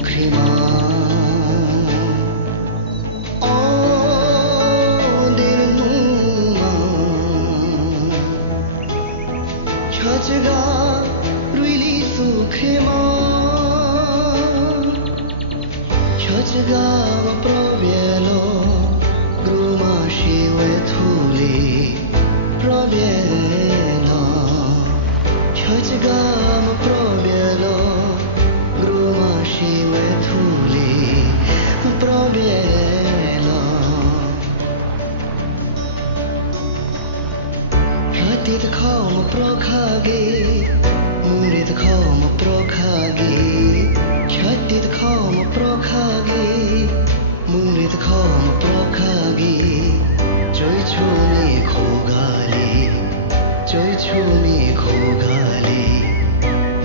sukrima o dirnuma chachga ruili sukrima chachga provielo gruma shiwe thuli provielo chachga provielo gruma shiwe thuli provielo hatit khom prokhage murit khom prokhage hatit khom prokhage murit khom prokhage joy chumi khogali joy chumi khogali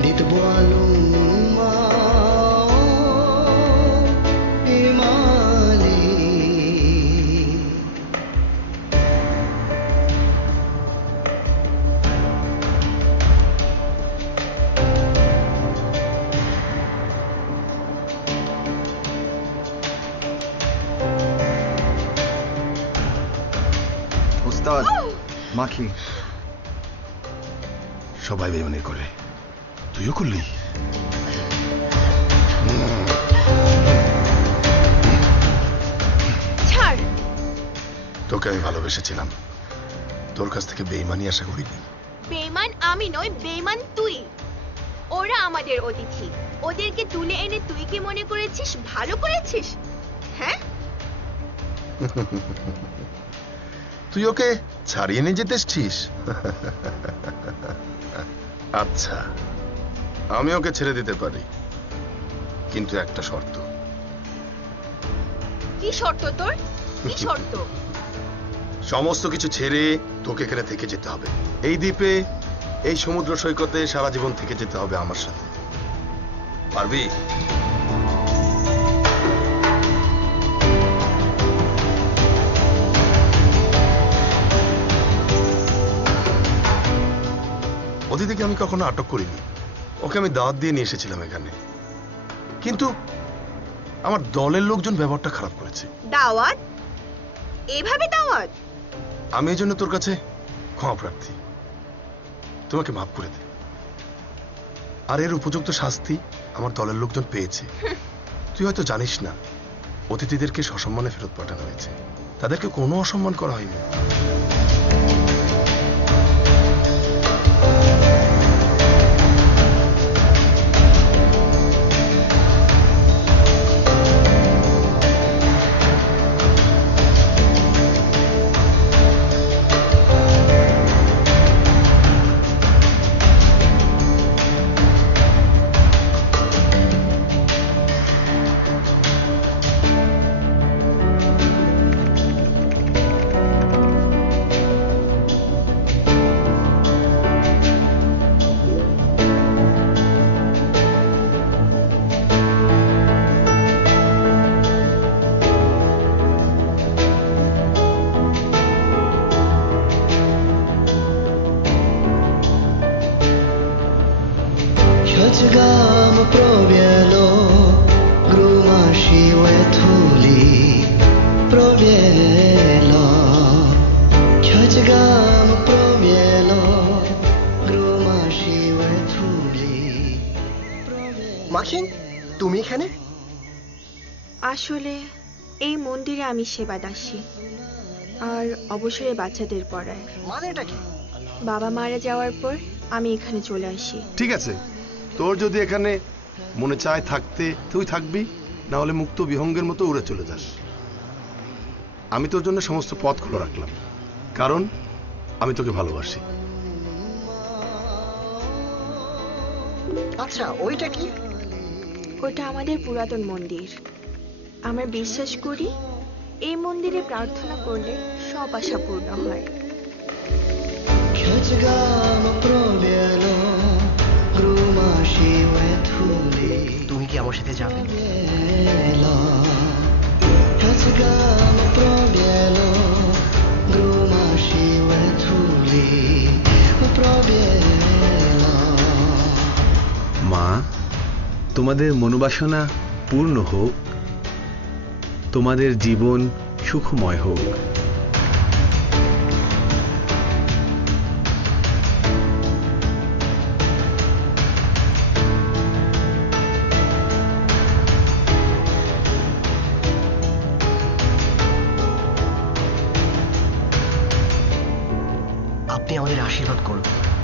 dit boaluma imali উস্তাদ মাখি সবাই বেমানি করে তুইও করলি ছাড় তোকে আমি ভালোবেসেছিলাম তোর কাছ থেকে বেইমানি আশা করিনি বেঈমান আমি নই বেঈমান তুই ওরা আমাদের অতিথি ওদেরকে তুলে এনে তুই কি মনে করেছিস ভালো করেছিস হ্যাঁ তুই ওকে ছাড়িয়ে নিয়ে যেতে এসছিস আচ্ছা আমি ওকে ছেড়ে দিতে পারি কিন্তু একটা শর্ত কি শর্ত তোর কি শর্ত সমস্ত কিছু ছেড়ে তোকে এখানে থেকে যেতে হবে এই দ্বীপে এই সমুদ্র সৈকতে সারা জীবন থেকে যেতে হবে আমার সাথে পারবি অতিথিকে আমি কখনো আটক করিনি ওকে আমি দাওয়াত দিয়ে নিয়ে এসেছিলাম এখানে কিন্তু আমার দলের লোকজন ব্যবহারটা খারাপ করেছে দাওয়াত এভাবে দাওয়াত আমি এই জন্য তোর কাছে ক্ষমা প্রার্থী তোমাকে মাফ করে দে আর এর উপযুক্ত শাস্তি আমার দলের লোকজন পেয়েছে তুই হয়তো জানিস না অতিথিদেরকে সসম্মানে ফেরত পাঠানো হয়েছে তাদেরকে কোনো অসম্মান করা হয়নি Chachgam provielo gruma shiwe thuli provielo Chachgam provielo gruma shiwe thuli মাখিন তুমি এখানে আসলে এই মন্দিরে আমি সেবা দাসী আর অবসরে বাচ্চাদের পড়াই মানে এটা কি বাবা মারা যাওয়ার পর আমি এখানে চলে আসি ঠিক আছে তোর যদি এখানে মনে চায় থাকতে তুই থাকবি না হলে মুক্ত বিহঙ্গের মতো উড়ে চলে যাস আমি তোর জন্য সমস্ত পথ খোলা রাখলাম কারণ আমি তোকে ভালোবাসি আচ্ছা ওইটা কি ওটা আমাদের পুরাতন মন্দির আমরা বিশ্বাস করি এই মন্দিরে প্রার্থনা করলে সব আশা পূর্ণ হয় Chachgam provielo gruma shiwe thuli তুমি কি আমার সাথে যাবে Chachgam provielo gruma shiwe thuli provielo মা তোমাদের মনোবাসনা পূর্ণ হোক, তোমাদের জীবন সুখময় হোক। আপনি আমাদের আশীর্বাদ করুন।